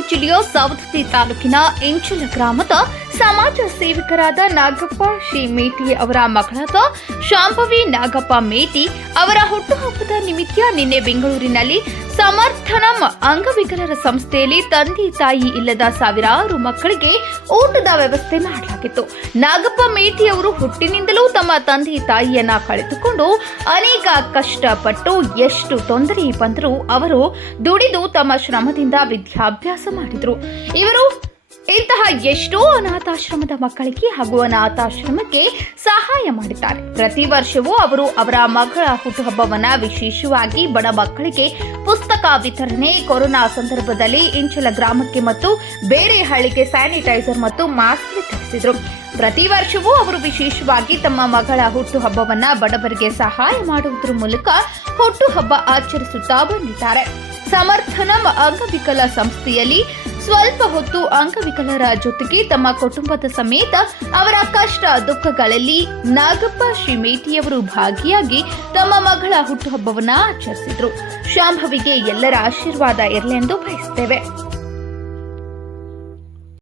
ಸವದತ್ತಿ ತಾಲೂಕಿನ ಇಂಚಲ ಗ್ರಾಮದ ಸಮಾಜ ಸೇವಕರಾದ ನಾಗಪ್ಪ ಶ್ರೀ ಮೇಟಿ ಅವರ ಮಗಳಾದ ಶಾಂಭವಿ ನಾಗಪ್ಪ ಮೇಟಿ ಅವರ ಹುಟ್ಟುಹಬ್ಬದ ನಿಮಿತ್ತ ನಿನ್ನೆ ಬೆಂಗಳೂರಿನಲ್ಲಿ ಸಮರ್ಥನಂ ಅಂಗವಿಕಲರ ಸಂಸ್ಥೆಯಲ್ಲಿ ತಂದೆ ತಾಯಿ ಇಲ್ಲದ ಸಾವಿರಾರು ಮಕ್ಕಳಿಗೆ ಊಟದ ವ್ಯವಸ್ಥೆ ಮಾಡಲಾಗಿತ್ತು. ನಾಗಪ್ಪ ಮೇಟಿ ಅವರು ಹುಟ್ಟಿನಿಂದಲೂ ತಮ್ಮ ತಂದೆ ತಾಯಿಯನ್ನ ಕಳೆದುಕೊಂಡು ಅನೇಕ ಕಷ್ಟಪಟ್ಟು ಎಷ್ಟು ತೊಂದರೆ ಬಂದರೂ ಅವರು ದುಡಿದು ತಮ್ಮ ಶ್ರಮದಿಂದ ವಿದ್ಯಾಭ್ಯಾಸ ಮಾಡಿದರು. ಇವರು ಇಂತಹ ಎಷ್ಟೋ ಅನಾಥಾಶ್ರಮದ ಮಕ್ಕಳಿಗೆ ಹಾಗೂ ಅನಾಥಾಶ್ರಮಕ್ಕೆ ಸಹಾಯ ಮಾಡಿದ್ದಾರೆ. ಪ್ರತಿ ವರ್ಷವೂ ಅವರು ಅವರ ಮಗಳ ಹುಟ್ಟುಹಬ್ಬವನ್ನ ವಿಶೇಷವಾಗಿ ಬಡ ಮಕ್ಕಳಿಗೆ ಪುಸ್ತಕ ವಿತರಣೆ, ಕೊರೋನಾ ಸಂದರ್ಭದಲ್ಲಿ ಇಂಚಲ ಗ್ರಾಮಕ್ಕೆ ಮತ್ತು ಬೇರೆ ಹಳ್ಳಿಗೆ ಸ್ಯಾನಿಟೈಸರ್ ಮತ್ತು ಮಾಸ್ಕ್ ವಿತರಿಸಿದರು. ಪ್ರತಿ ವರ್ಷವೂ ಅವರು ವಿಶೇಷವಾಗಿ ತಮ್ಮ ಮಗಳ ಹುಟ್ಟುಹಬ್ಬವನ್ನ ಬಡವರಿಗೆ ಸಹಾಯ ಮಾಡುವುದರ ಮೂಲಕ ಹುಟ್ಟುಹಬ್ಬ ಆಚರಿಸುತ್ತಾ ಬಂದಿದ್ದಾರೆ. ಸಮರ್ಥನಂ ಅಂಗವಿಕಲ ಸಂಸ್ಥೆಯಲ್ಲಿ ಸ್ವಲ್ಪ ಹೊತ್ತು ಅಂಗವಿಕಲರ ಜೊತೆಗೆ ತಮ್ಮ ಕುಟುಂಬದ ಸಮೇತ ಅವರ ಕಷ್ಟ ದುಃಖಗಳಲ್ಲಿ ನಾಗಪ್ಪ ಶ್ರೀಮೇಟಿಯವರು ಭಾಗಿಯಾಗಿ ತಮ್ಮ ಮಗಳ ಹುಟ್ಟುಹಬ್ಬವನ್ನ ಆಚರಿಸಿದರು. ಶಾಂಭವಿಗೆ ಎಲ್ಲರ ಆಶೀರ್ವಾದ ಇರಲೆಂದು ಬಯಸ್ತೇವೆ.